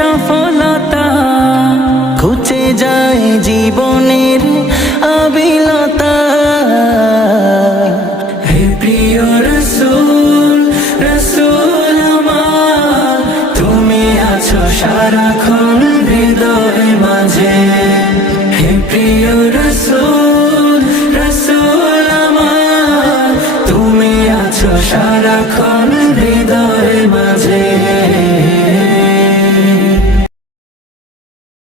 সফলতা, ঘুচে যায় জীবনের আবিলতা। হে প্রিয় রাসূল, রাসূল আমার, তুমি আছো সারাক্ষণ হৃদয় মাঝে। হে প্রিয় রাসূল, রাসূল আমার, তুমি আছো সারাক্ষণ